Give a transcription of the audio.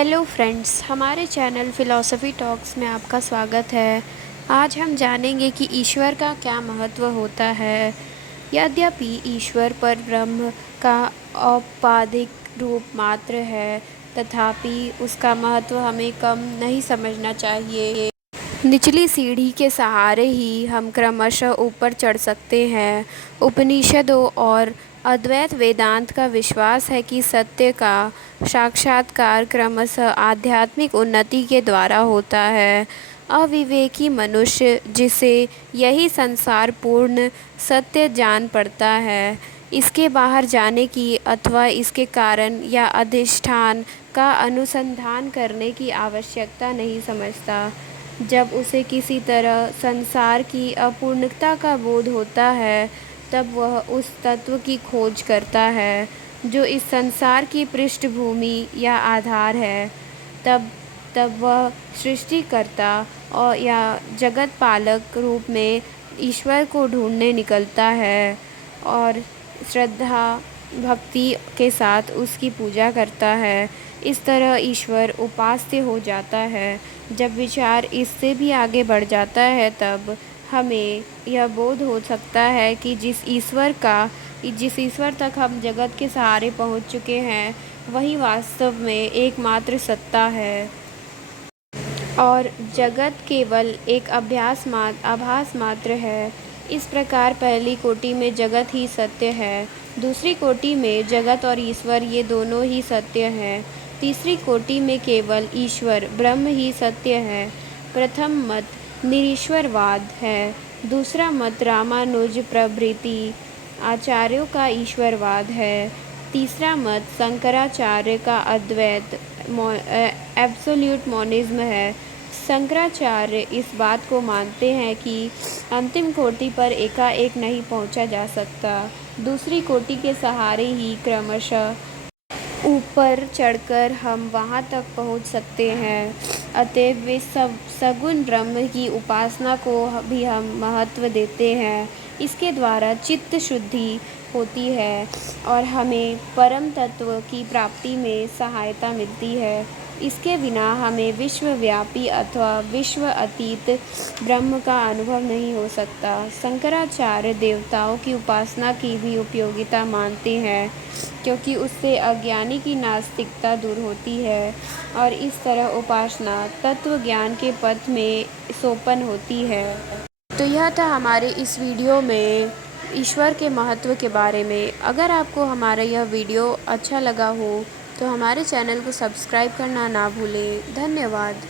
Hello friends, हमारे channel philosophy talks में आपका स्वागत है। आज हम जानेंगे कि ईश्वर का क्या महत्व होता है। यद्यपि ईश्वर परब्रह्म का औपाधिक रूप मात्र है, तथापि उसका महत्व हमें कम नहीं समझना चाहिए। निचली सीढ़ी के सहारे ही हम क्रमशः ऊपर चढ़ सकते हैं। उपनिषदों और अद्वैत वेदांत का विश्वास है कि सत्य का साक्षात्कार क्रमशः आध्यात्मिक उन्नति के द्वारा होता है। अविवेकी मनुष्य जिसे यही संसार पूर्ण सत्य जान पड़ता है, इसके बाहर जाने की अथवा इसके कारण या अधिष्ठान का अनुसंधान करने की आवश्यकता नहीं समझता। जब उसे किसी तरह संसार की अपूर्णता का बोध होता है, तब वह उस तत्व की खोज करता है जो इस संसार की पृष्ठभूमि या आधार है। तब तब वह सृष्टिकर्ता और या जगत पालक रूप में ईश्वर को ढूंढने निकलता है और श्रद्धा भक्ति के साथ उसकी पूजा करता है। इस तरह ईश्वर उपास्य हो जाता है। जब विचार इससे भी आगे बढ़ जाता है, तब हमें यह बोध हो सकता है कि जिस ईश्वर तक हम जगत के सहारे पहुंच चुके हैं, वही वास्तव में एकमात्र सत्ता है और जगत केवल एक आभास मात्र है। इस प्रकार पहली कोटि में जगत ही सत्य है, दूसरी कोटि में जगत और ईश्वर ये दोनों ही सत्य हैं, तीसरी कोटि में केवल ईश्वर ब्रह्म ही सत्य है। प्रथम मत निरीश्वरवाद है, दूसरा मत रामानुज प्रभृति आचार्यों का ईश्वरवाद है, तीसरा मत शंकराचार्य का अद्वैत एब्सोल्यूट मोनिज्म है। शंकराचार्य इस बात को मानते हैं कि अंतिम कोटि पर एकाएक नहीं पहुंचा जा सकता, दूसरी कोटि के सहारे ही क्रमशः ऊपर चढ़कर हम वहां तक पहुंच सकते हैं। अतएव वे सगुण ब्रह्म की उपासना को भी हम महत्व देते हैं। इसके द्वारा चित्त शुद्धि होती है और हमें परम तत्व की प्राप्ति में सहायता मिलती है। इसके बिना हमें विश्वव्यापी अथवा विश्व अतीत ब्रह्म का अनुभव नहीं हो सकता। शंकराचार्य देवताओं की उपासना की भी उपयोगिता मानते हैं, क्योंकि उससे अज्ञानी की नास्तिकता दूर होती है और इस तरह उपासना तत्व ज्ञान के पथ में सोपन होती है। तो यह था हमारे इस वीडियो में ईश्वर के महत्व के बारे में। अगर आपको हमारा यह वीडियो अच्छा लगा हो तो हमारे चैनल को सब्सक्राइब करना ना भूलें। धन्यवाद।